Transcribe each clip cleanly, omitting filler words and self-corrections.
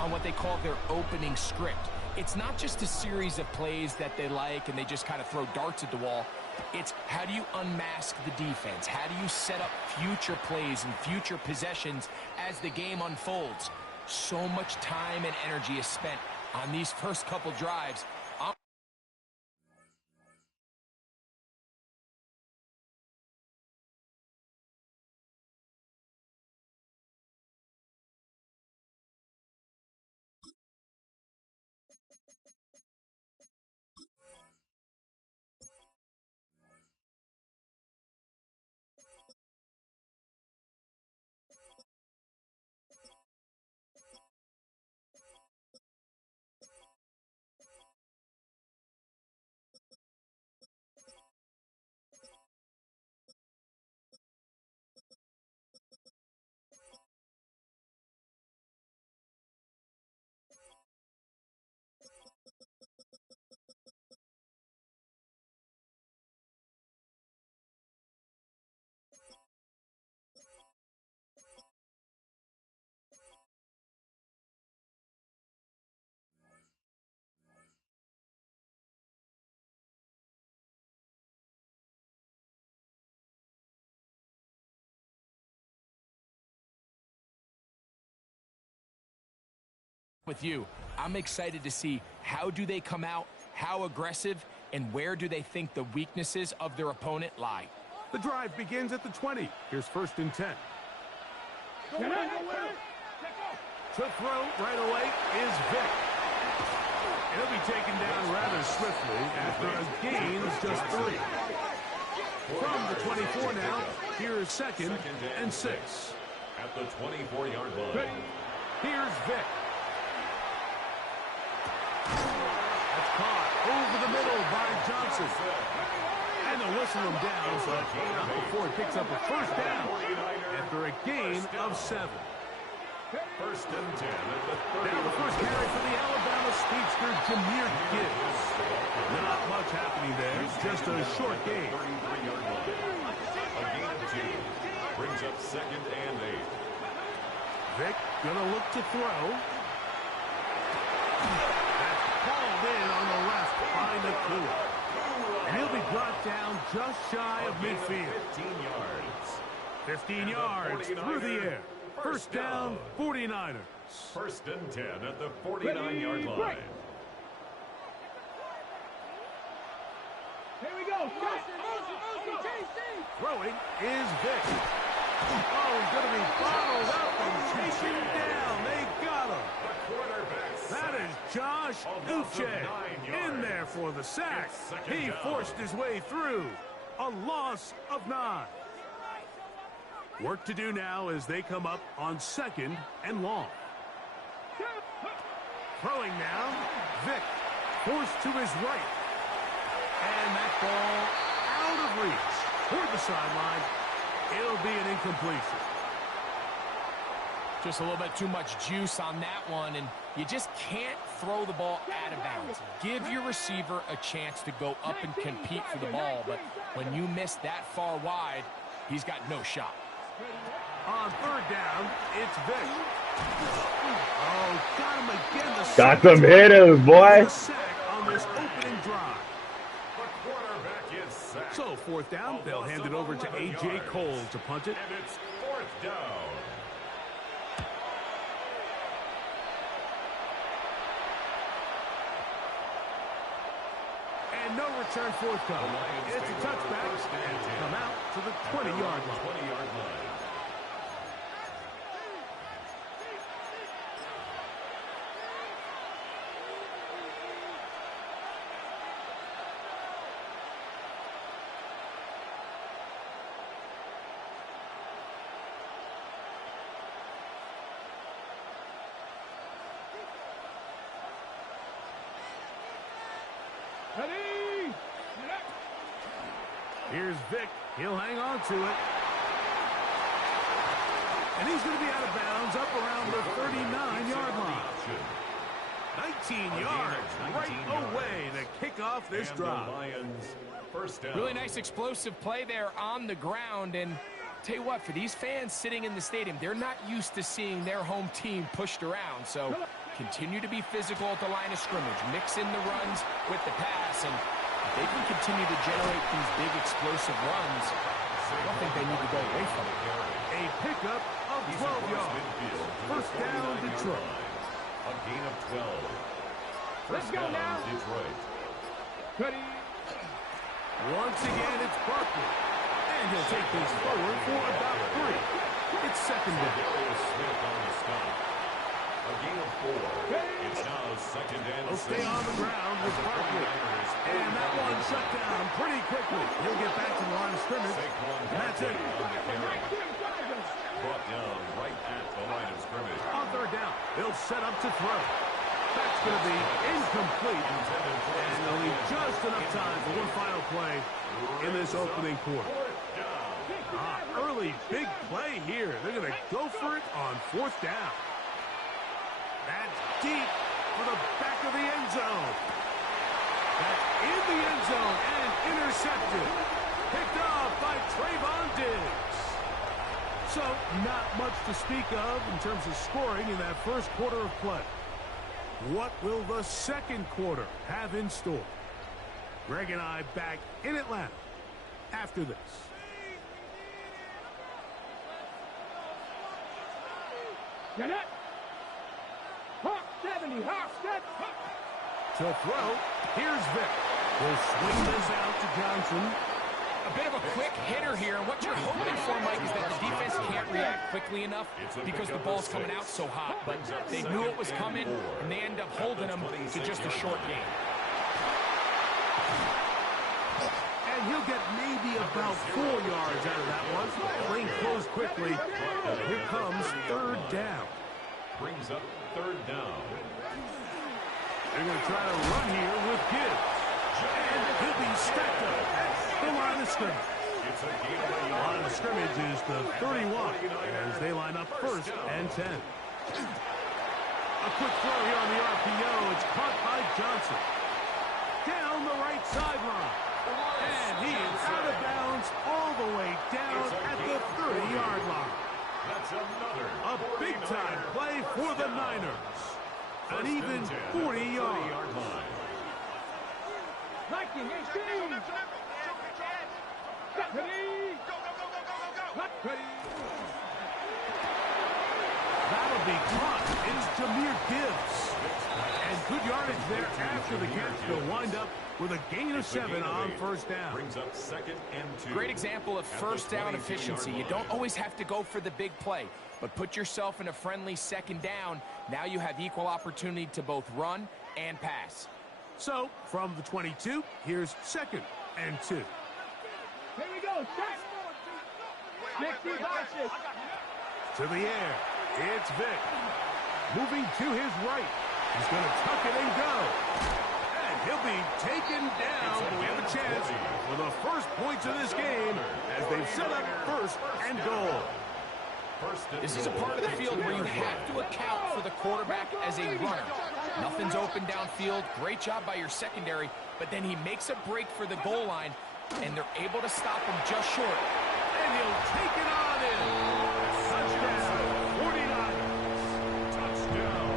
on what they call their opening script. It's not just a series of plays that they like and they just kind of throw darts at the wall. It's how do you unmask the defense? How do you set up future plays and future possessions as the game unfolds? So much time and energy is spent on these first couple drives. With you, I'm excited to see how do they come out, how aggressive, and where do they think the weaknesses of their opponent lie. The drive begins at the 20. Here's 1st and 10. To throw right away is Vic. He'll be taken down rather swiftly after a gain of just 3. From the 24 now, here is 2nd and 6. At the 24-yard line. Here's Vic. That's caught over the middle by Johnson. And they'll whistle him down, but not before he picks up a 1st down after a gain of 7. 1st and 10 at the 30. Now the first carry for the Alabama speedster, Jahmyr Gibbs. Not much happening there, just a short gain. 33-yard line. A gain of 2 brings up 2nd and 8. Vic gonna look to throw. That's called in on the left by Nakua. And he'll be brought down just shy of midfield. 15 yards. 15 yards through the air. 1st down, 49ers. 1st and 10 at the 49-yard line. Here we go. Throwing is Vic. Oh, he's going to be bottled up and chasing him down. They got him. The quarterback. That is Josh Uche in there for the sack. He forced his way through. A loss of 9. Work to do now as they come up on 2nd and long. Throwing now, Vic forced to his right. And that ball out of reach toward the sideline. It'll be an incompletion. Just a little bit too much juice on that one, and you just can't throw the ball out of bounds. Give your receiver a chance to go up and compete for the ball, but when you miss that far wide, he's got no shot. On 3rd down, it's Vic. Oh, got him again. Got some hitters, boy. Sack on this opening drive. The quarterback is sacked. So 4th down, they'll hand it over to A.J. Cole to punt it. And it's 4th down. And no return forthcoming. It's a touchback and come out to the 20-yard line. 20-yard line. Ready? Here's Vic. He'll hang on to it. And he's going to be out of bounds up around the 39-yard line. 19 yards right away to kick off this drive. Lions, 1st down. Really nice explosive play there on the ground, and tell you what, for these fans sitting in the stadium, they're not used to seeing their home team pushed around, so Continue to be physical at the line of scrimmage. Mix in the runs with the pass, and if they can continue to generate these big explosive runs, I don't think they need to go away from it. A pickup of 12 yards. First down, Detroit. A gain of 12. Let's go now. Detroit. Ready. Once again, it's Barkley. And he'll take this forward for about 3. It's second down. Darius Smith on the stop. A gain of 4. It's now second and He'll 6. stay on the ground with Barkley. And that one shut down pretty quickly. He'll get back to the line of scrimmage. That's it. Brought down right at the line of scrimmage. On third down, they'll set up to throw. That's going to be incomplete. And they'll need just enough time for one final play in this opening quarter. Early big play here. They're going to go for it on fourth down. That's deep for the back of the end zone. That's in the end zone and intercepted. Picked off by Trayvon Diggs. So, not much to speak of in terms of scoring in that first quarter of play. What will the second quarter have in store? Greg and I back in Atlanta after this. Get it. Hawk 70. Hawk 70. To throw, here's Vic. Will swing this out to Johnson. A bit of a quick hitter here, and what you're hoping for, Mike, is that the defense can't react quickly enough because the ball's coming out so hot. But they knew it was coming, and they end up holding them to just a short game. And he'll get maybe about 4 yards out of that one. Lane closed quickly. Here comes third down. Brings up third down. They're going to try to run here with Gibbs. And he'll be stacked up at the line of scrimmage. It's a gain of a Line of scrimmage is the 31 as they line up first and 10. A quick throw here on the RPO. It's caught by Johnson. Down the right sideline. And he is out of bounds all the way down at the 30-yard line. That's another A big-time play for the Niners. An even 40 yards. line. Liking 18. Ready. Ready. That'll be caught. It's Jahmyr Gibbs. And good yardage there after the catch. They'll wind up with a gain of 7 on first down. Brings up second and 2. Great example of first down efficiency. You don't always have to go for the big play, but put yourself in a friendly second down. Now you have equal opportunity to both run and pass. So, from the 22, here's second and 2. Here we go. Set. 60 boxes. To the air. It's Vic. Moving to his right. He's going to tuck it and go. And he'll be taken down. We have a chance for the first points of this game as they've set up first and goal. This is a part of the field where you have to account for the quarterback as a runner. Nothing's open downfield. Great job by your secondary, but then he makes a break for the goal line, and they're able to stop him just short. And he'll take it on in. Touchdown, 49ers. Touchdown,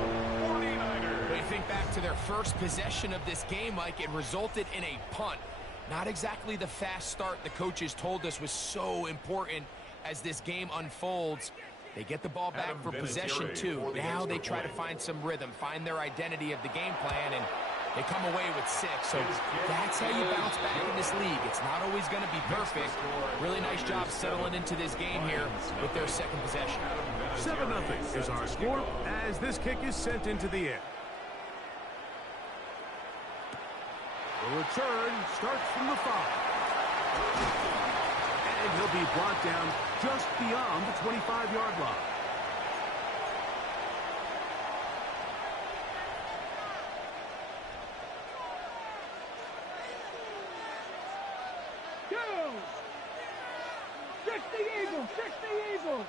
49ers. When you think back to their first possession of this game, Mike, it resulted in a punt. Not exactly the fast start the coaches told us was so important as this game unfolds. They get the ball back for possession 2. Now they try to find some rhythm, find their identity of the game plan, and they come away with 6. So that's how you bounce back in this league. It's not always going to be perfect. Really nice job settling into this game here with their second possession. 7-0 is our score as this kick is sent into the air. The return starts from the 5. And he'll be brought down just beyond the 25-yard line. Go. 60 Eagles. 60 Eagles.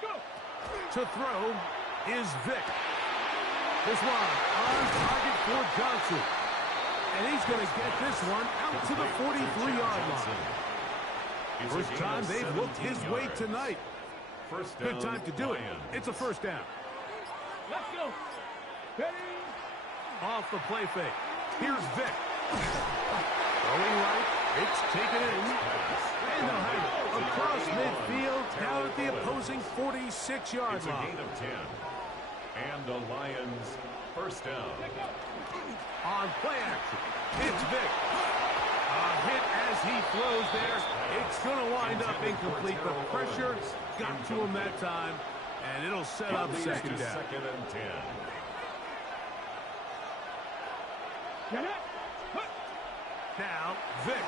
Go. To throw is Vic. This one on target for Johnson. And he's going to get this one out to the 43-yard line. It's a First gain time of they've looked 17 his way yards. tonight. First down, Good time to do it. Lions. It's a first down. Let's go. Ready? Off the play fake. Here's Vic. Throwing right. It's taken in. And they'll have it across midfield down at the opposing 46-yard It's a line. gain of 10. And the Lions first down. On play action, it's Vic. A hit as he throws there. It's going to wind up incomplete. The pressure got to him that time, and it'll set up second down. Second and 10. Get it. Now, Vic.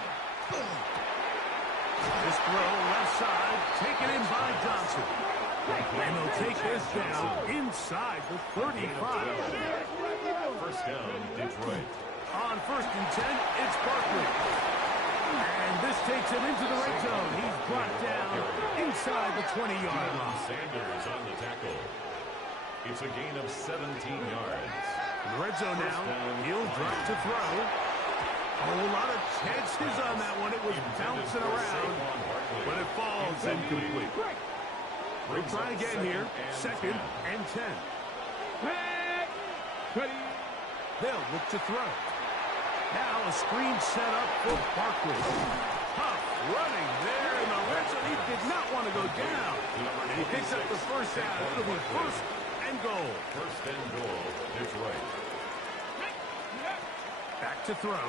This throw left side, taken in by Johnson. And they'll take this down inside the 35. First down, Detroit. On first and 10, it's Barkley. And this takes him into the red zone. He's brought down inside the 20-yard line. Sanders on the tackle. It's a gain of 17 yards. In the red zone now, he'll drop to throw. A whole lot of chances on that one. It was bouncing around, but it falls incomplete. We'll try again here. Second and 10. Ready? They'll look to throw. Now a screen set up for Barkley. Tough running there in the red zone. He did not want to go down. And he picks up the first down. It'll be first and goal. First and goal, Detroit. Back to throw.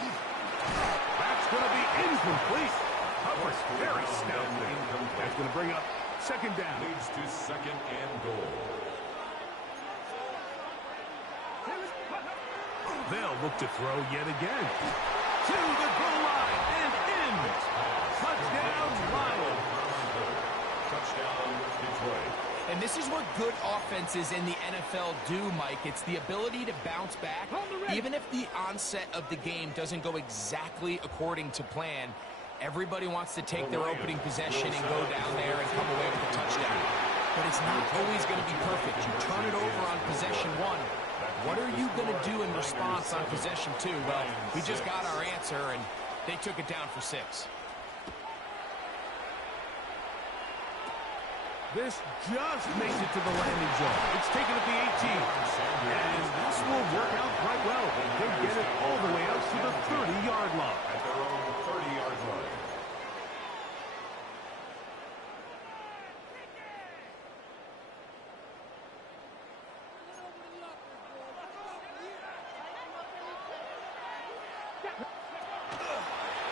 That's going to be incomplete. Cover's very stout there. That's going to bring up second down. Leads to second and goal. They'll look to throw yet again. To the goal line and in. Touchdown, Lions. Touchdown, Detroit. And this is what good offenses in the NFL do, Mike. It's the ability to bounce back. Even if the onset of the game doesn't go exactly according to plan, everybody wants to take their opening possession and go down there and come away with a touchdown. But it's not always going to be perfect. You turn it over on possession one. What are you going to do in response on possession two? Well, we just got our answer, and they took it down for 6. This just makes it to the landing zone. It's taken at the 18. And this will work out quite well. They get it all the way out to the 30-yard line. At their own 30-yard line.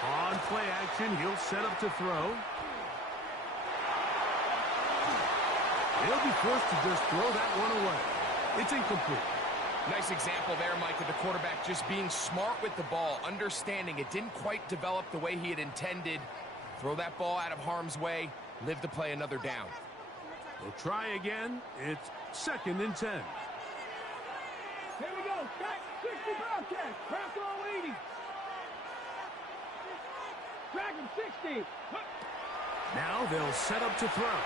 On play action, he'll set up to throw. He'll be forced to just throw that one away. It's incomplete. Nice example there, Mike, of the quarterback just being smart with the ball, understanding it didn't quite develop the way he had intended. Throw that ball out of harm's way, live to play another down. They'll try again. It's second and 10. Here we go. Back 60 Bobcat. Crack all 80. Crack him 60. Now they'll set up to throw.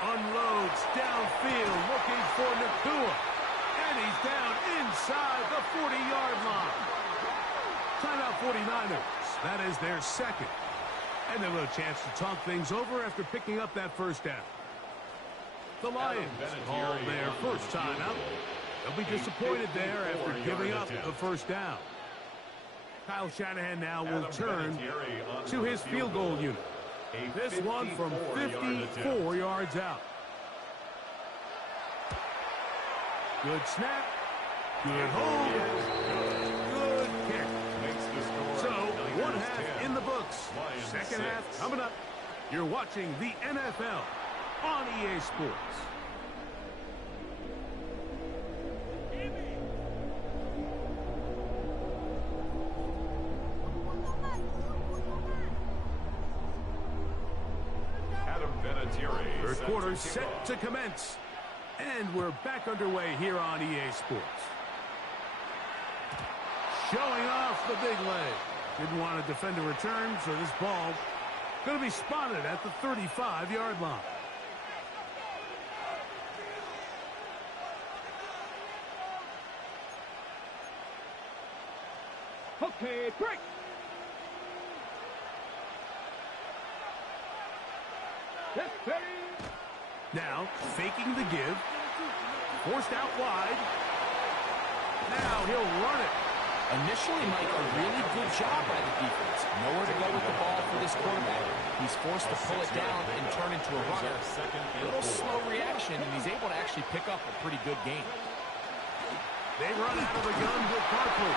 Unloads downfield, looking for Nakua. And he's down inside the 40-yard line. Timeout 49ers. That is their second. And they'll have a chance to talk things over after picking up that first down. The Lions call their first timeout. They'll be disappointed there after giving up the first down. Kyle Shanahan now will turn to his field goal unit. This one from 54 yards out. Good snap. Good hold. Good kick. So, one half in the books. Second half coming up. You're watching the NFL on EA Sports. Third quarter set to commence. And we're back underway here on EA Sports. Showing off the big leg. Didn't want to defend a return, so this ball going to be spotted at the 35-yard line. Okay, break. Now, faking the give. Forced out wide. Now he'll run it. Initially, Mike, a really good job by the defense. Nowhere to go with the ball for this quarterback. He's forced to pull it down and turn into a runner. A little slow reaction, and he's able to actually pick up a pretty good game. They run out of the gun with Barkley.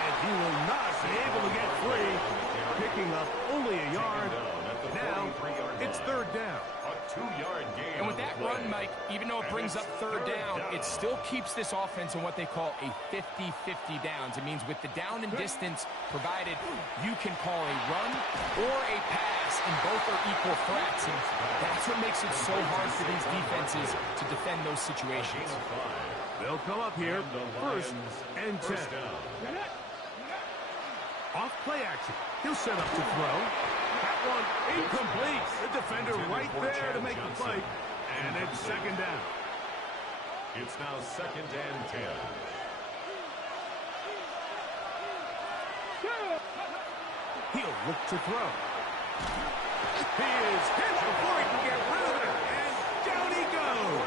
And he will not be able to get free. Picking up only a yard. Now, it's third down. A 2-yard gain. And with that run, Mike, even though it brings up third down, it still keeps this offense in what they call a 50-50 downs. It means with the down and distance provided, you can call a run or a pass, and both are equal threats. And that's what makes it so hard for these defenses to defend those situations. They'll come up here, first and 10. Off play action. He'll set up to throw. That one incomplete. The defender right there to make the play. And it's second down. It's now second and 10. He'll look to throw. He is hit before he can get rid of it. And down he goes.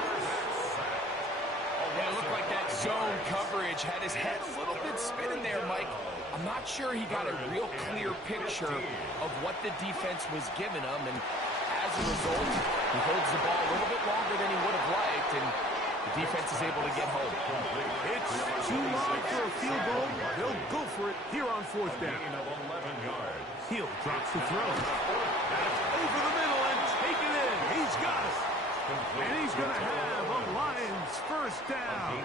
Yeah, it looked like that zone coverage had his head a little bit spinning there, Mike. I'm not sure he got a real clear picture of what the defense was giving him, and as a result, he holds the ball a little bit longer than he would have liked, and the defense is able to get home. It's too long for a field goal. They'll go for it here on fourth down. Heel drops the throw. That's over the middle and taken in. He's got it. And he's going to have a Lions first down.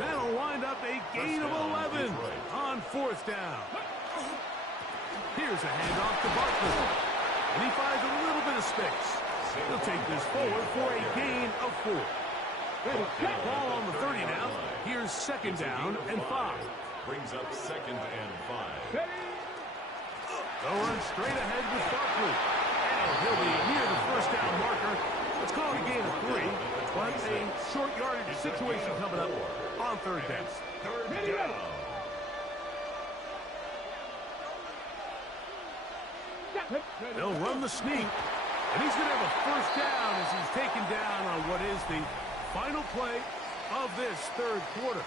That'll wind up a gain of 11 on fourth down. Here's a handoff to Barkley. And he finds a little bit of space. He'll take this forward for a gain of 4. Ball on the 30 now. Here's second down and 5. Brings up second and 5. They'll run straight ahead with Barkley. And he'll be near the first down marker. Let's call it a gain of 3, but a short yardage situation coming up on third down. Third down. They'll run the sneak, and he's going to have a first down as he's taken down on what is the final play of this third quarter.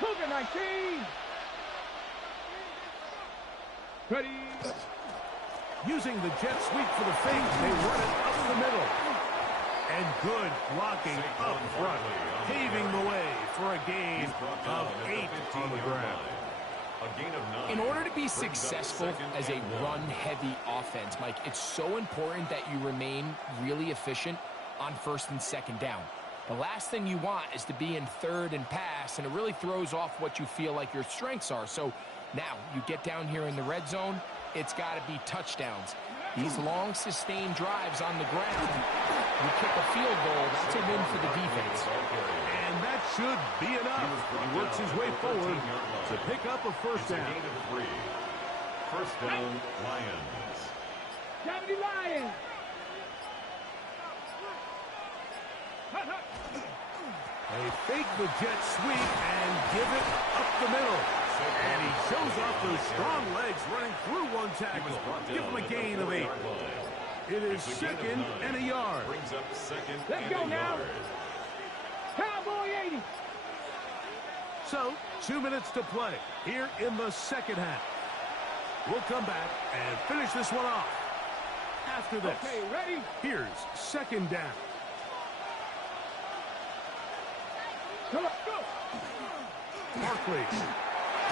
Cougar 19. Ready. Using the jet sweep for the fake, they run it up the middle. And good blocking up front, paving the way for a gain of 8 on the ground. In order to be successful as a run-heavy offense, Mike, it's so important that you remain really efficient on first and second down. The last thing you want is to be in third and pass, and it really throws off what you feel like your strengths are. So now you get down here in the red zone, it's got to be touchdowns. These long, sustained drives on the ground, you kick a field goal, that's a win for the defense. And that should be enough. He works his way forward to pick up a first down. First down, Lions. 70 Lions. They fake the jet sweep and give it up the middle. And he shows off those strong legs running through one tackle. Give him a gain of 8. It is second and a yard. Brings up second Let's go now. Cowboy 80. So, 2 minutes to play here in the second half. We'll come back and finish this one off after this. Okay, ready? Here's second down. Go. Barkley.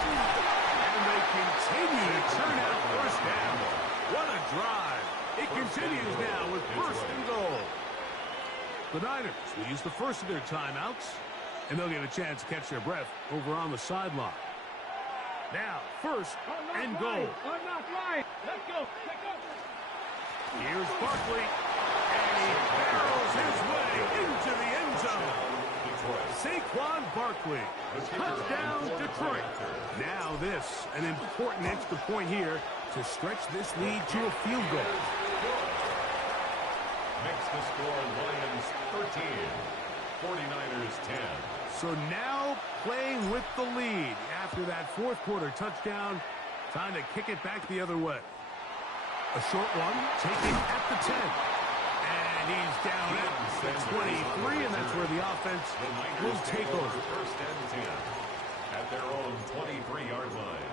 And they continue to turn out first down. What a drive. It continues now with first and goal. The Niners will use the first of their timeouts, and they'll get a chance to catch their breath over on the sideline. Now, first and goal. Unlock line. Let's go. Here's Barkley, and he barrels his way into the end zone. Detroit. Saquon Barkley. Touchdown, Detroit. Now this, an important extra point here to stretch this lead to a field goal. Makes the score Lions 13, 49ers 10. So now playing with the lead after that fourth quarter touchdown. Time to kick it back the other way. A short one taken at the 10. And he's down at the 23, and that's where the offense will take over. First and 10 at their own 23-yard line.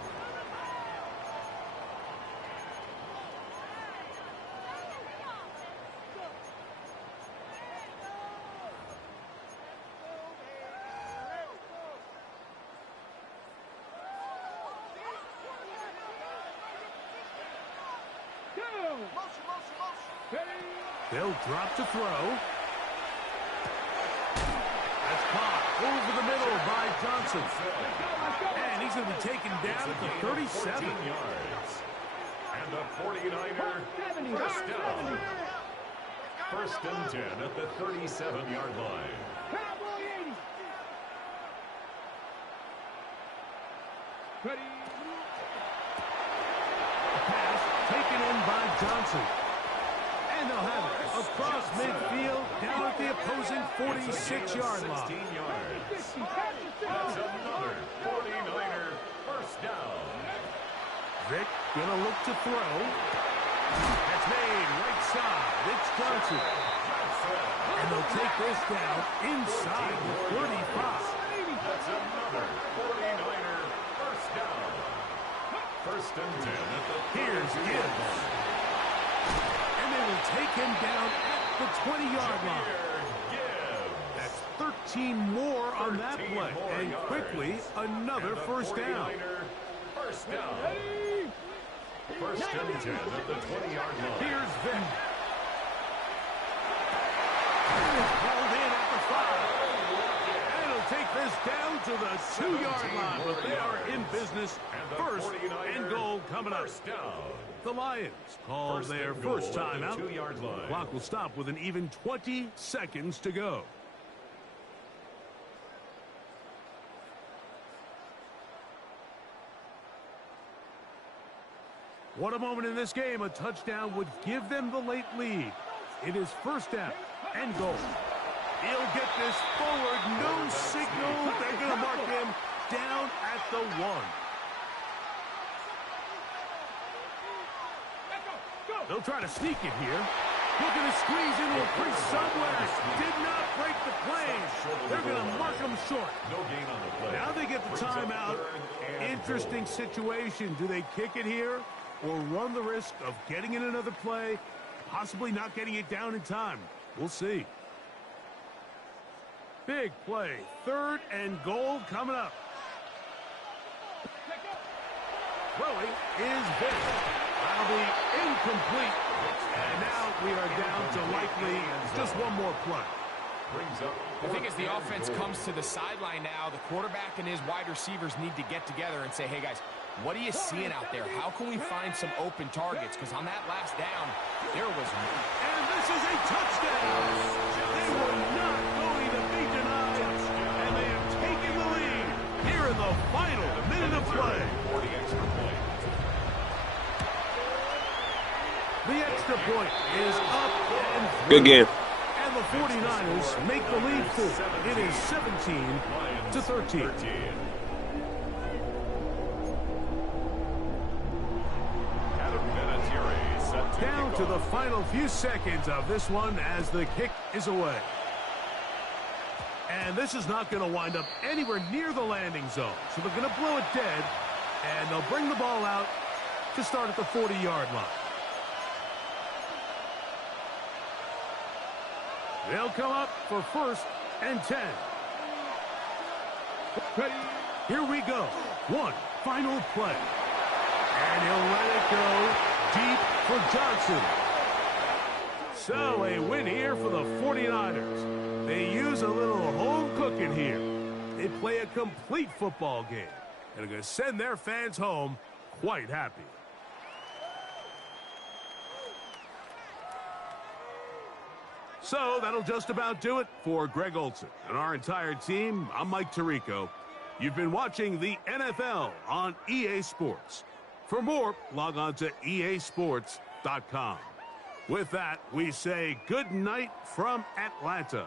They'll drop to throw. That's caught over the middle by Johnson. And he's going to be taken down at the 37. Yards. And the 49er first down. First and 10 at the 37-yard line. Pass taken in by Johnson. And they'll have it across midfield down at the opposing 46-yard line. 16 yards. That's another 49er first down. Vic gonna look to throw. That's made right side. It's Johnson. And they'll take this down inside the 35. That's another 49er first down. First and 10 at the Here's Gibbs. And they will take him down at the 20-yard line. That's 13 more on that play. And quickly, another first down. First down. First and 10 at the 20-yard line. Here's Vic. And it's pulled in at the 5. And it'll take this down to the 2-yard line. But they are in business. First and goal coming up. First down. The Lions call their first timeout. The clock will stop with an even 20 seconds to go. What a moment in this game. A touchdown would give them the late lead. It is first down and goal. He'll get this forward. No signal. They're going to mark him down at the 1. They'll try to sneak it here. Looking to squeeze into a crease somewhere. Did not break the plane. They're going to mark him short. No gain on the play. Now they get the timeout. Interesting situation. Do they kick it here or run the risk of getting in another play, possibly not getting it down in time? We'll see. Big play. Third and goal coming up. Throwing is Vic. That'll be incomplete. And now we are down to likely just one more play. The thing is, the offense comes to the sideline now. The quarterback and his wide receivers need to get together and say, hey, guys, what are you seeing out there? How can we find some open targets? Because on that last down, there was... And this is a touchdown. They were not going to be denied. And they have taken the lead here in the final minute of play. The extra point is up and through. Good game. And the 49ers make the lead full. It is 17-13. Down to the final few seconds of this one as the kick is away. And this is not going to wind up anywhere near the landing zone. So they're going to blow it dead, and they'll bring the ball out to start at the 40-yard line. They'll come up for first and 10. Here we go. One final play. And he'll let it go deep for Johnson. So a win here for the 49ers. They use a little home cooking here. They play a complete football game. And are going to send their fans home quite happy. So that'll just about do it for Greg Olson and our entire team. I'm Mike Tirico. You've been watching the NFL on EA Sports. For more, log on to easports.com. With that, we say good night from Atlanta.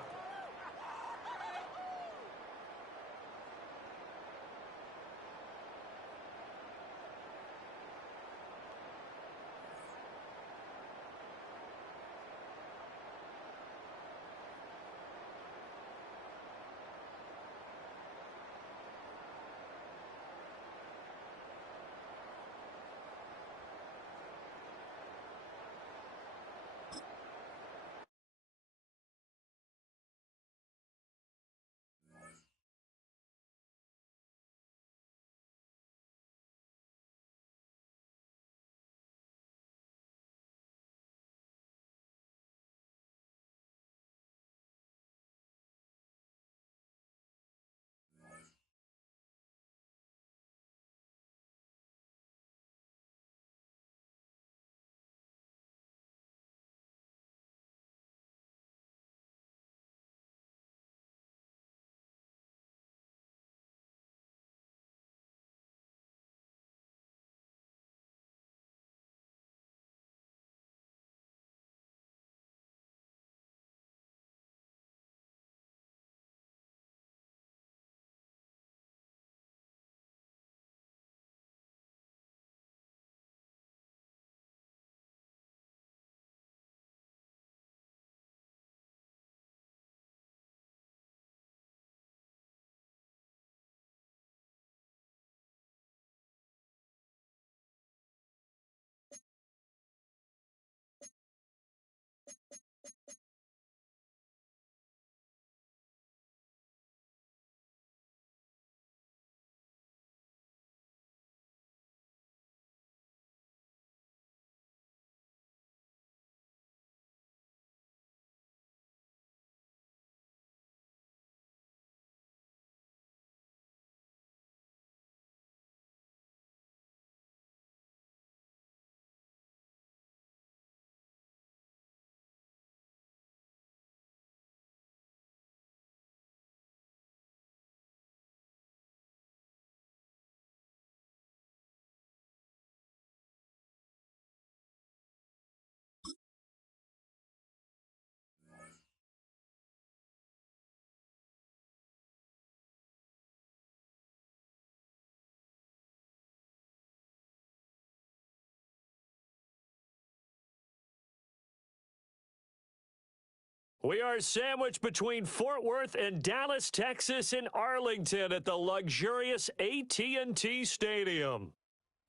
We are sandwiched between Fort Worth and Dallas, Texas, and Arlington at the luxurious AT&T Stadium.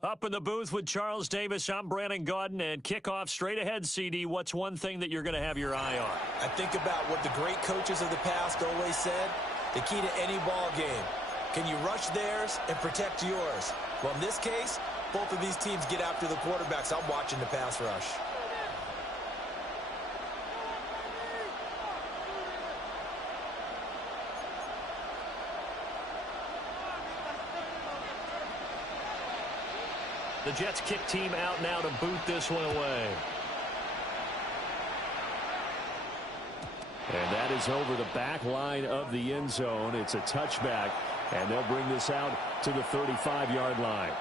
Up in the booth with Charles Davis, I'm Brandon Gaudin, and kickoff straight ahead, CD. What's one thing that you're going to have your eye on? I think about what the great coaches of the past always said. The key to any ball game. Can you rush theirs and protect yours? Well, in this case, both of these teams get after the quarterbacks. I'm watching the pass rush. The Jets kick team out now to boot this one away. And that is over the back line of the end zone. It's a touchback, and they'll bring this out to the 35-yard line.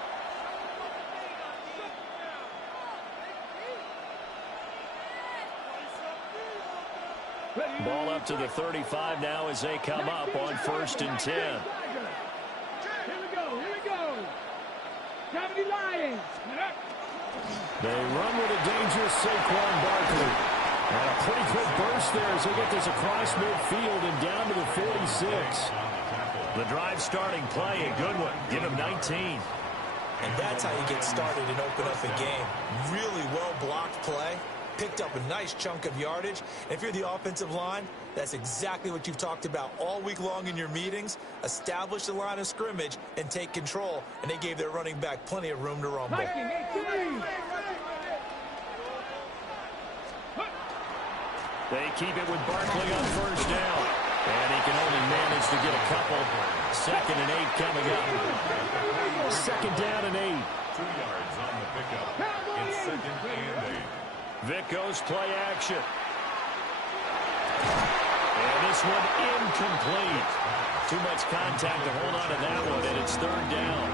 Ball up to the 35 now as they come up on 1st and 10. Here we go. Gravity Lions. They run with a dangerous Saquon Barkley. And a pretty quick burst there as they get this across midfield and down to the 46. The drive starting play, a good one. Give him 19. And that's how you get started and open up a game. Really well-blocked play. Picked up a nice chunk of yardage. And if you're the offensive line, that's exactly what you've talked about all week long in your meetings. Establish the line of scrimmage and take control. And they gave their running back plenty of room to rumble. They keep it with Barkley on 1st down. And he can only manage to get a couple. 2nd and 8 coming up. 2nd down and 8. 2 yards on the pickup. It's 2nd and 8. Vic goes play action. And this one incomplete. Too much contact to hold on to that one, and it's third down.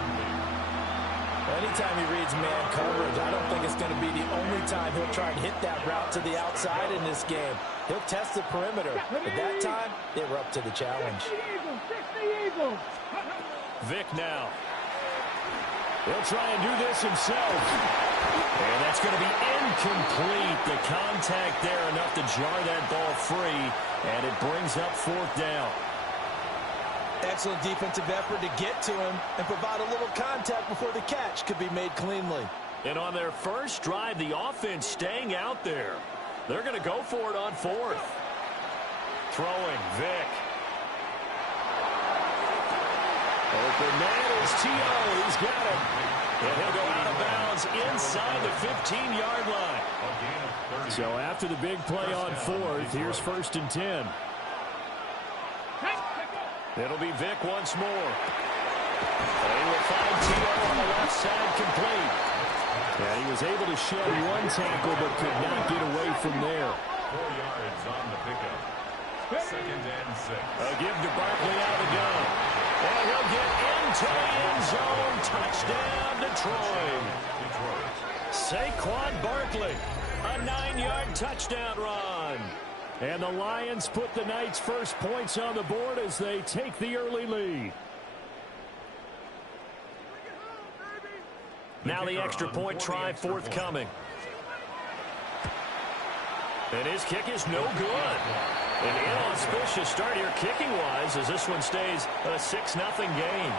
Anytime he reads man coverage, I don't think it's going to be the only time he'll try and hit that route to the outside in this game. He'll test the perimeter, but that time, they were up to the challenge. Vic now. He'll try and do this himself. And that's going to be incomplete. The contact there enough to jar that ball free, and it brings up fourth down. Excellent defensive effort to get to him and provide a little contact before the catch could be made cleanly. And on their first drive, the offense staying out there. They're going to go for it on fourth. Throwing, Vic. Open man is T.O. He's got it. And he'll go out of bounds inside the 15-yard line. So after the big play on fourth, here's first and 10. It'll be Vic once more. And he will find T.O. on the left side complete. And he was able to shed one tackle but could not get away from there. 4 yards on the pickup. Second and 6. A give to Barkley out of the gun. And he'll get into the end zone. Touchdown, Detroit. Saquon Barkley, a 9-yard touchdown run. And the Lions put the Knights' first points on the board as they take the early lead. Now the extra point try forthcoming. And his kick is no good. An inauspicious start here kicking-wise as this one stays a 6-0 game.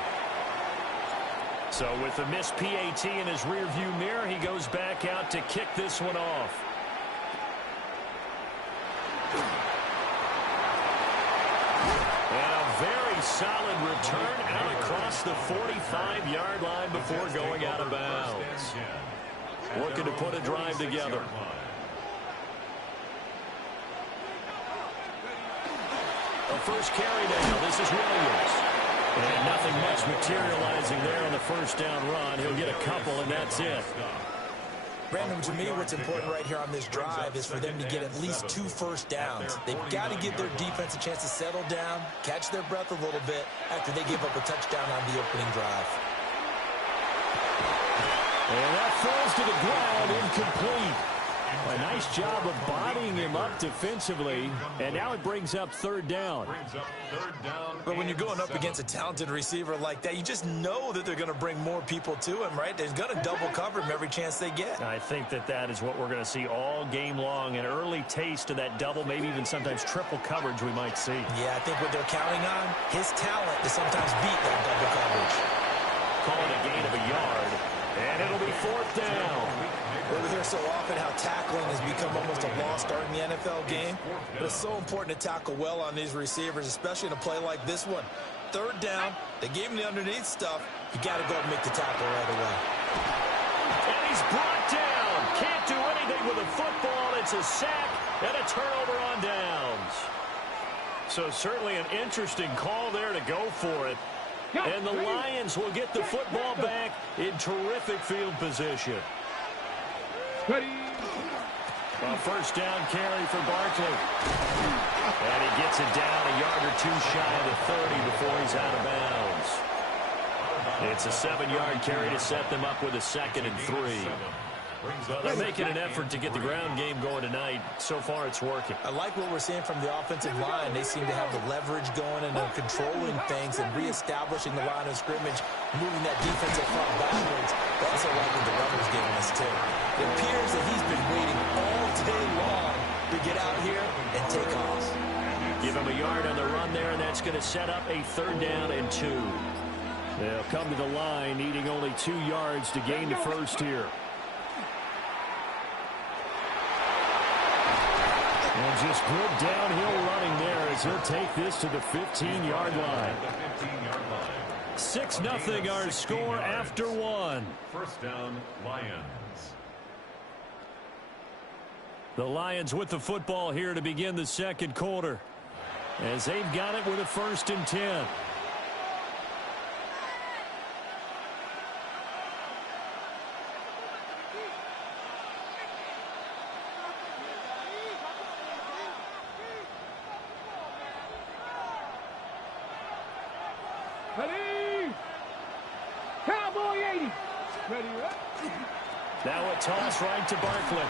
So with the missed PAT in his rearview mirror, he goes back out to kick this one off. And a very solid return out across the 45-yard line before going out of bounds. Looking to put a drive together. A first carry now. This is Williams. And nothing much materializing there on the first down run. He'll get a couple, and that's it. Brandon, to me, what's important right here on this drive is for them to get at least 2 first downs. They've got to give their defense a chance to settle down, catch their breath a little bit after they give up a touchdown on the opening drive. And that falls to the ground, incomplete. A nice job of bodying him up defensively, and now it brings up third down. But when you're going up against a talented receiver like that, you just know that they're going to bring more people to him, right? They're going to double cover him every chance they get. I think that is what we're going to see all game long, an early taste of that double, maybe even sometimes triple coverage we might see. Yeah, I think what they're counting on, his talent to sometimes beat that double coverage. Calling a gain of a yard, and it'll be fourth down. We hear so often how tackling has become almost a lost art in the NFL game. But it's so important to tackle well on these receivers, especially in a play like this one. Third down, they gave him the underneath stuff. You got to go and make the tackle right away. And he's brought down. Can't do anything with a football. It's a sack and a turnover on downs. So certainly an interesting call there to go for it. And the Lions will get the football back in terrific field position. A first down carry for Barkley. And he gets it down a yard or two shy of the 30 before he's out of bounds. It's a 7-yard carry to set them up with a second and 3. Well, they're making an effort to get the ground game going tonight. So far, it's working. I like what we're seeing from the offensive line. They seem to have the leverage going and they're controlling things and reestablishing the line of scrimmage, moving that defensive front backwards. They also like what the runner's giving us, too. It appears that he's been waiting all day long to get out here and take off. Give him a yard on the run there, and that's going to set up a third down and 2. They'll come to the line, needing only 2 yards to gain the first here. And just good downhill running there as he'll take this to the 15-yard line. 6-0 our score after 1. First down, Lions. The Lions with the football here to begin the second quarter, as they've got it with a first and 10. Now a toss right to Barkley.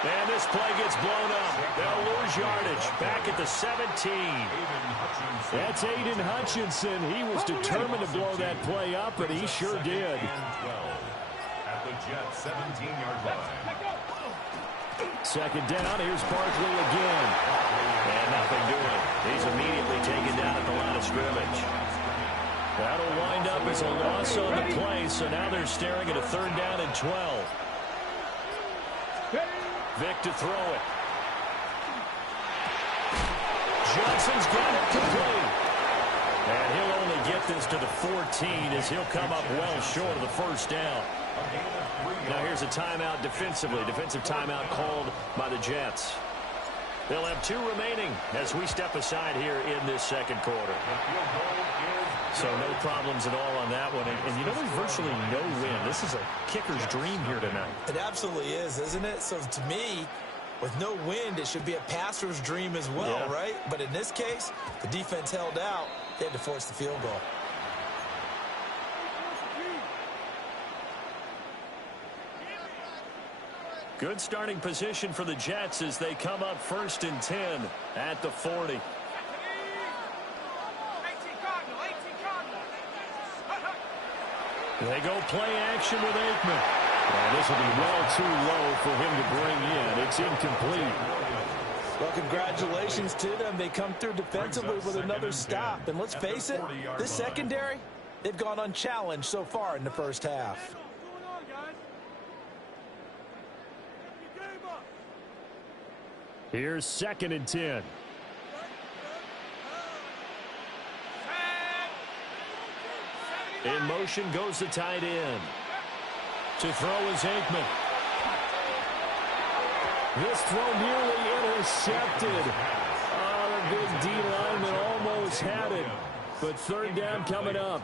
And this play gets blown up. They'll lose yardage. Back at the 17. That's Aiden Hutchinson. He was determined to blow that play up, and he sure did. At the Jets' 17-yard line. Second down, here's Barkley again. And nothing doing. He's immediately taken down at the line of scrimmage. That'll wind up as a loss on the play, so now they're staring at a 3rd down and 12. Vick to throw it. Johnson's got it complete. And he'll only get this to the 14 as he'll come up well short of the 1st down. Now here's a timeout defensively. Defensive timeout called by the Jets. They'll have 2 remaining as we step aside here in this 2nd quarter. So no problems at all on that one. And you know, there's virtually no win. This is a kicker's dream here tonight. It absolutely is, isn't it? So to me, with no wind, it should be a passer's dream as well, right? But in this case, the defense held out. They had to force the field goal. Good starting position for the Jets as they come up 1st and 10 at the 40. They go play action with Aikman. And this will be well too low for him to bring in. It's incomplete. Well, congratulations to them. They come through defensively with another stop. And let's face it, this secondary, they've gone unchallenged so far in the 1st half. Here's 2nd and 10. In motion goes the tight end. To throw is Aikman. This throw nearly intercepted. Oh, the good D lineman almost had it. But 3rd down coming up.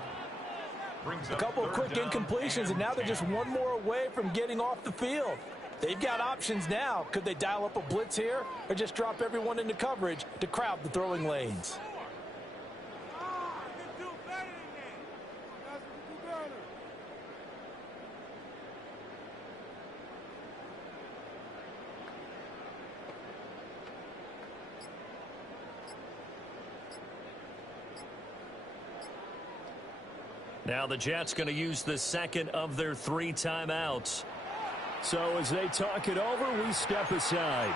A couple of quick incompletions, and now they're just one more away from getting off the field. They've got options now. Could they dial up a blitz here or just drop everyone into coverage to crowd the throwing lanes? Now the Jets going to use the 2nd of their 3 timeouts. So as they talk it over, we step aside.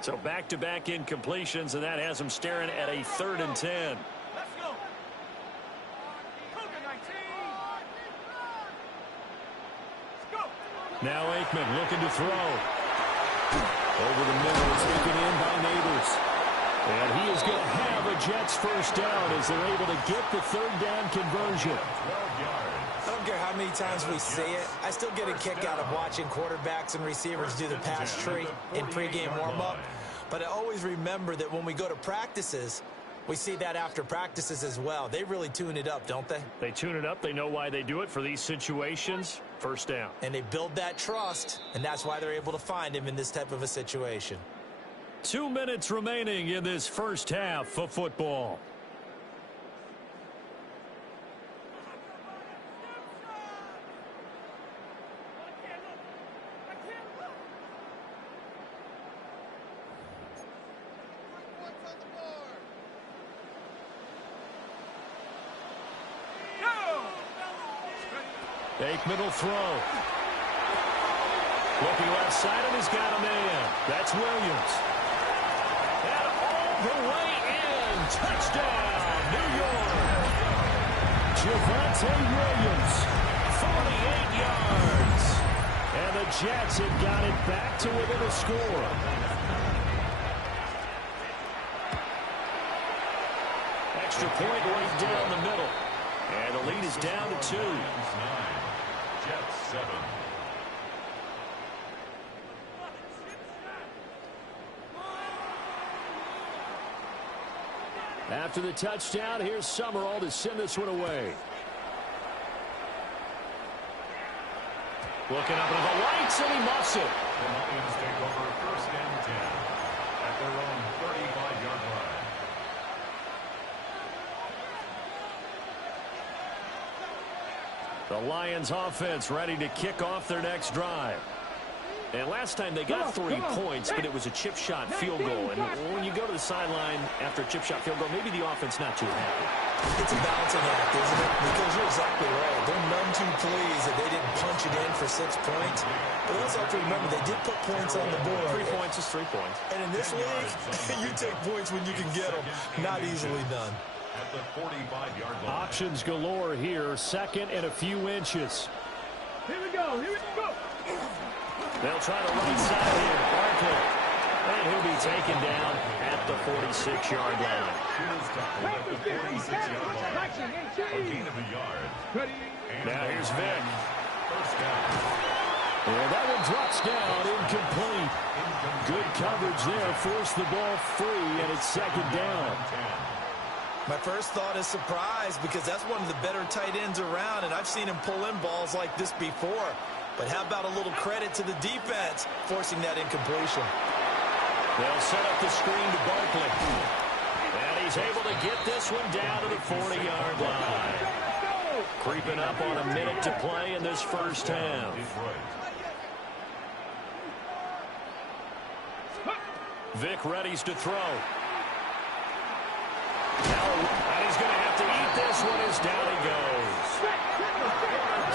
So back-to-back incompletions, and that has them staring at a 3rd and 10. Let's go. Cougar 19. Let's go. Now Aikman looking to throw. Over the middle, taken in by Neighbors. And he is going to have a Jets 1st down as they're able to get the 3rd down conversion. I don't care how many times we see it. I still get a kick out of watching quarterbacks and receivers do the pass tree in pregame warm-up. But I always remember that when we go to practices, we see that after practices as well. They really tune it up, don't they? They tune it up. They know why they do it for these situations. 1st down. And they build that trust, and that's why they're able to find him in this type of a situation. 2 minutes remaining in this 1st half of football. Aikman will throw. Looking left side, and he's got a man. That's Williams. And all the way in. Touchdown, New York. Javonte Williams, 48 yards. And the Jets have got it back to within a score. Extra point right down the middle. And the lead is down to 2. Jets 7. After the touchdown, here's Summerall to send this one away. Looking up into the lights, and he muffs it. The Lions take over 1st and 10 at their own 35-yard line. The Lions offense ready to kick off their next drive. And last time they got 3 points, but it was a chip shot field goal. And when you go to the sideline after a chip shot field goal, maybe the offense not too happy. It's a balancing act, isn't it? Because you're exactly right. They're none too pleased that they didn't punch it in for 6 points. But also have to remember, they did put points on the board. 3 points is 3 points. And in this league, you take points when you can get them. Not easily done. At the 45-yard line. Options galore here. Second and a few inches. Here we go. Here we go. They'll try the right side here. Barkley. And he'll be taken down at the 46-yard line. At the 46-yard line. A gain of a yard. Now here's Vic. First down. And that one drops down, incomplete. Good coverage there. Forced the ball free, and it's second down. My first thought is surprise, because that's one of the better tight ends around, and I've seen him pull in balls like this before. But how about a little credit to the defense forcing that incompletion? They'll set up the screen to Barkley. And he's able to get this one down to the 40-yard line. Creeping up on a minute to play in this first half. Vic readies to throw. And he's going to have to eat this one as down he goes.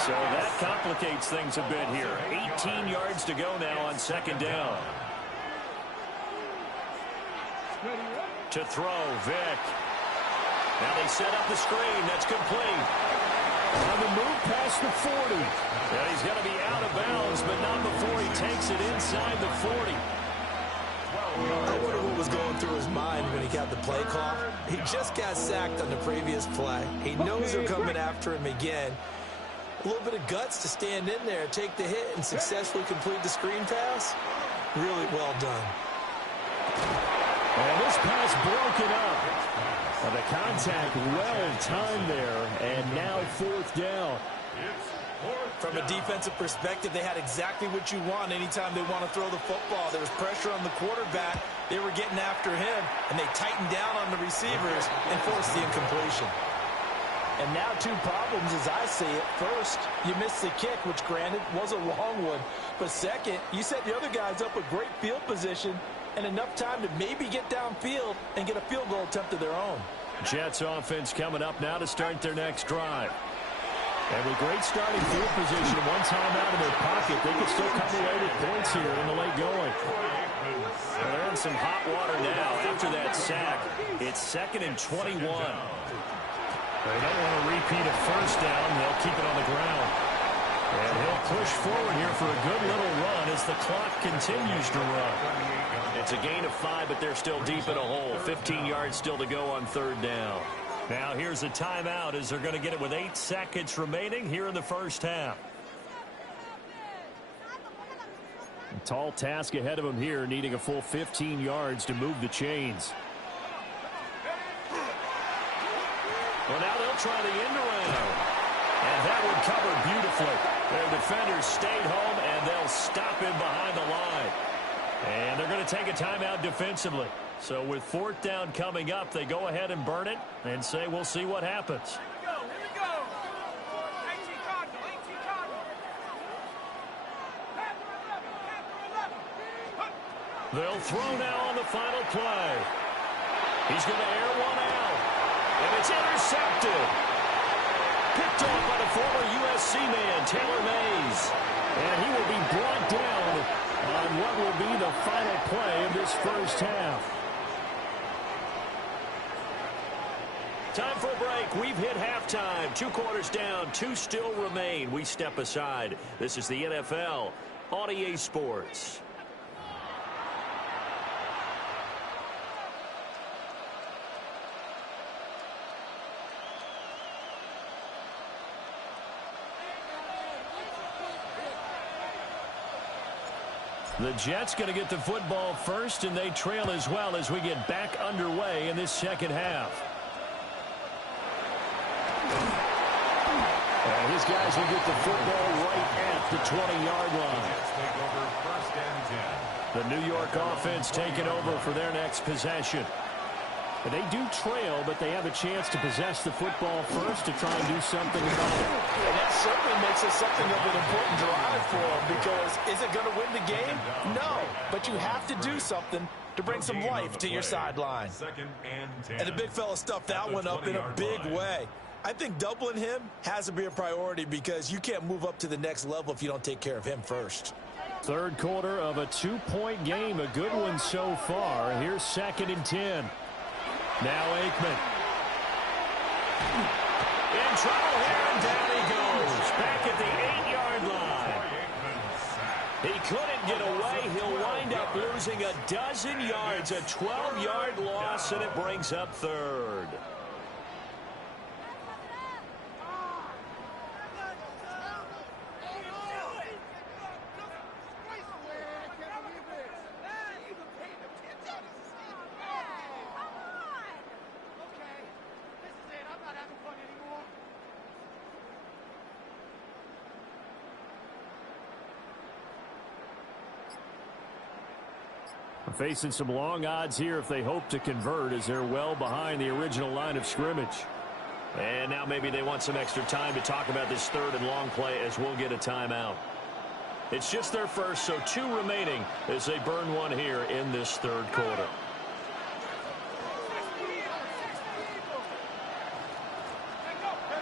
So that complicates things a bit here. 18 yards to go now on second down. To throw, Vic. Now they set up the screen. That's complete. On the move past the 40. And he's going to be out of bounds, but not before he takes it inside the 40. I wonder what was going through his mind when he got the play call. He just got sacked on the previous play. He knows they're coming after him again. A little bit of guts to stand in there, take the hit, and successfully complete the screen pass. Really well done. And this pass broken up. The contact well timed there, and now fourth down. From a defensive perspective, they had exactly what you want anytime they want to throw the football. There was pressure on the quarterback. They were getting after him, and they tightened down on the receivers and forced the incompletion. And now 2 problems as I see it. First, you missed the kick, which granted was a long one. But second, you set the other guys up with great field position and enough time to maybe get downfield and get a field goal attempt of their own. Jets offense coming up now to start their next drive. And with great starting field position, one time out of their pocket, they could still come away with points here in the late going. Well, they're in some hot water now after that sack. It's 2nd and 21. They don't want to repeat a first down. They'll keep it on the ground. And he'll push forward here for a good little run as the clock continues to run. It's a gain of 5, but they're still deep in a hole. 15 yards still to go on third down. Now here's a timeout as they're going to get it with 8 seconds remaining here in the first half. A tall task ahead of them here, needing a full 15 yards to move the chains. Well, now they'll try the end around. And that one covered beautifully. Their defenders stayed home, and they'll stop him behind the line. And they're going to take a timeout defensively. So with fourth down coming up, they go ahead and burn it and say we'll see what happens. Here we go. 18 Cardinal, 18 Cardinal. They'll throw now on the final play. He's going to air one out. And it's intercepted. Picked off by the former USC man, Taylor Mays. And he will be brought down on what will be the final play of this first half. Time for a break. We've hit halftime. 2 quarters down, 2 still remain. We step aside. This is the NFL on EA Sports. The Jets going to get the football first, and they trail as well as we get back underway in this second half. And his guys will get the football right at the 20-yard line. The New York offense taking over for their next possession. And they do trail, but they have a chance to possess the football first to try and do something about it. And that's certainly makes this something of an important drive for him because is it going to win the game? No, but you have to do something to bring some life to your sideline. And the big fella stuffed that one up in a big way. I think doubling him has to be a priority because you can't move up to the next level if you don't take care of him first. Third quarter of a 2-point game, a good one so far. Here's 2nd and 10. Now Aikman. In trouble here, and down he goes. Back at the 8-yard line. He couldn't get away. He'll wind up losing a dozen yards, a 12-yard loss, and it brings up 3rd. Facing some long odds here if they hope to convert as they're well behind the original line of scrimmage. And now maybe they want some extra time to talk about this 3rd and long play as we'll get a timeout. It's just their first, so 2 remaining as they burn one here in this 3rd quarter.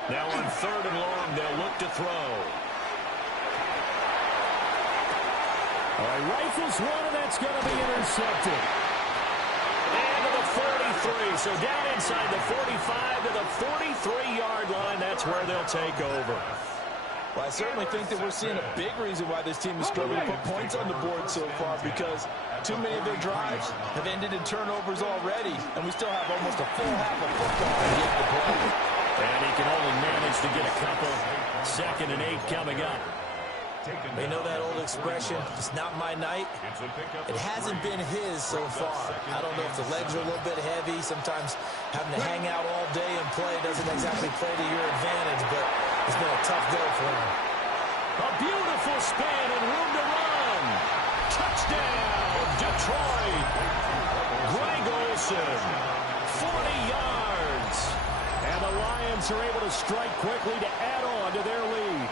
Now on 3rd and long, they'll look to throw. All right, rifles one, and that's going to be intercepted. And to the 43, so down inside the 45 to the 43-yard line. That's where they'll take over. Well, I certainly think that we're seeing a big reason why this team is struggling to put points on the board so far because too many of their drives have ended in turnovers already, and we still have almost a full half of football yet to play. And he can only manage to get a couple. 2nd and 8 coming up. You know that old expression, it's not my night? It hasn't been his so far. I don't know if the legs are a little bit heavy. Sometimes having to hang out all day and play doesn't exactly play to your advantage, but it's been a tough go for him. A beautiful spin and room to run. Touchdown, Detroit. Greg Olsen, 40 yards. And the Lions are able to strike quickly to add on to their lead.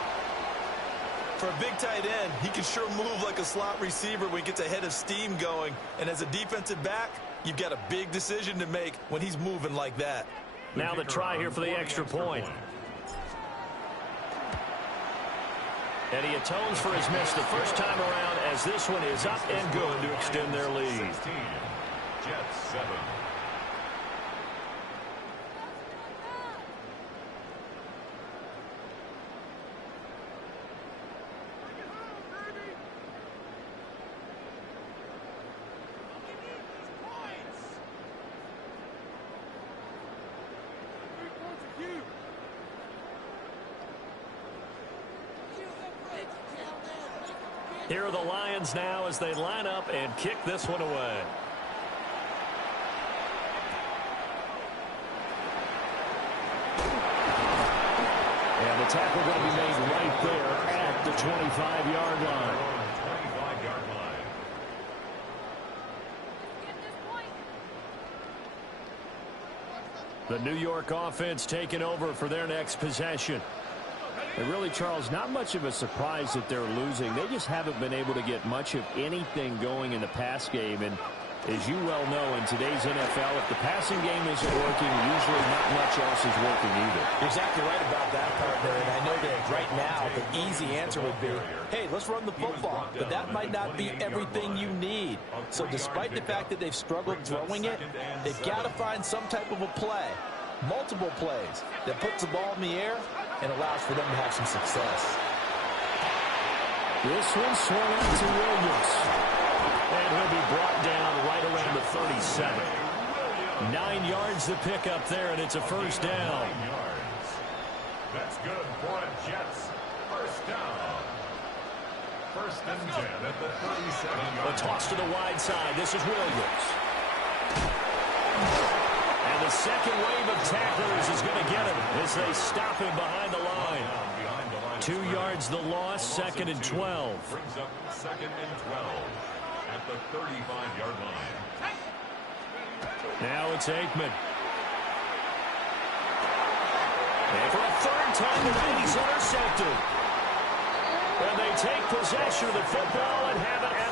For a big tight end, he can sure move like a slot receiver when he gets a head of steam going. And as a defensive back, you've got a big decision to make when he's moving like that. Now the try here for the extra point. And he atones for his miss the first time around as this one is up and good to extend their lead. 16, Jets 7. Here are the Lions now as they line up and kick this one away. And the tackle going to be made right there at the 25-yard line. 25-yard line. The New York offense taking over for their next possession. And really, Charles, not much of a surprise that they're losing. They just haven't been able to get much of anything going in the pass game. And as you well know, in today's NFL, if the passing game isn't working, usually not much else is working either. You're exactly right about that, partner. And I know that right now the easy answer would be, hey, let's run the football. But that might not be everything you need. So despite the fact that they've struggled throwing it, they've got to find some type of a play, multiple plays, that puts the ball in the air and allows for them to have some success. This one swung out to Williams. And he'll be brought down right around the 37. 9 yards to pick up there, and it's a first down. 9 yards. That's good for a Jets first down. 1st and 10 at the 37-yard A toss to the wide side. This is Williams. And the second wave of tacklers is going to get him as they stop him behind the line. 2 yards the loss, 2nd and 12. Brings up 2nd and 12 at the 35-yard line. Now it's Aikman. And for a third time tonight, he's intercepted. possession of the football and have it at